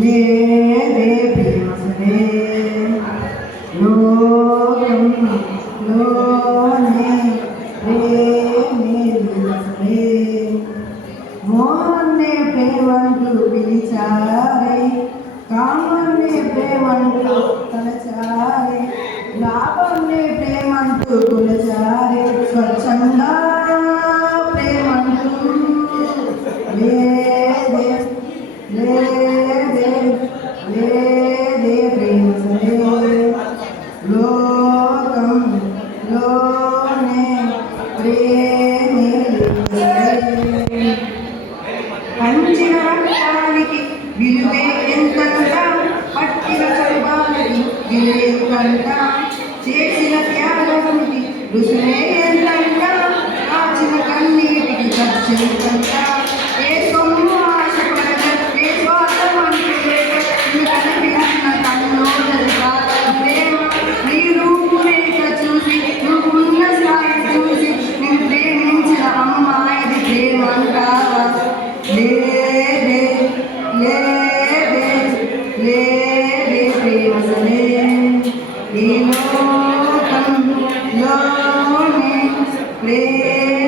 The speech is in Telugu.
मेरे प्रेम से लोने प्रेमे मोहने प्रेमंटू पिलिचारे कामने प्रेमंटू तलचारे लाभने प्रेमंटू कुलचारे स्वच्छंदा प्रेमंटू ले दे ले दे ले दे प्रेम से लोकम लोने प्रेमे పంచిన రక్తానికి విలువే ఎంతంట పట్టిన చర్మానికి విలువే ఎంతంట చేసిన త్యాగానికి రుసుమే ఎంతంట కాచిన కన్నీటికి ఖర్చు ఎంతంట ఏ సొమ్ము ఆశపడక ఏ స్వార్థం అంటే కనిపించిన కన్నోదరి ప్రేమ నీ రూపురేఖ చూసి నువ్వున్న స్థాయి చూసి నేను ప్రేమించిన అమ్మాయిది ప్రేమ అంటావా ले दे ले दे ले दे प्रेम से लोकम लोने प्रेम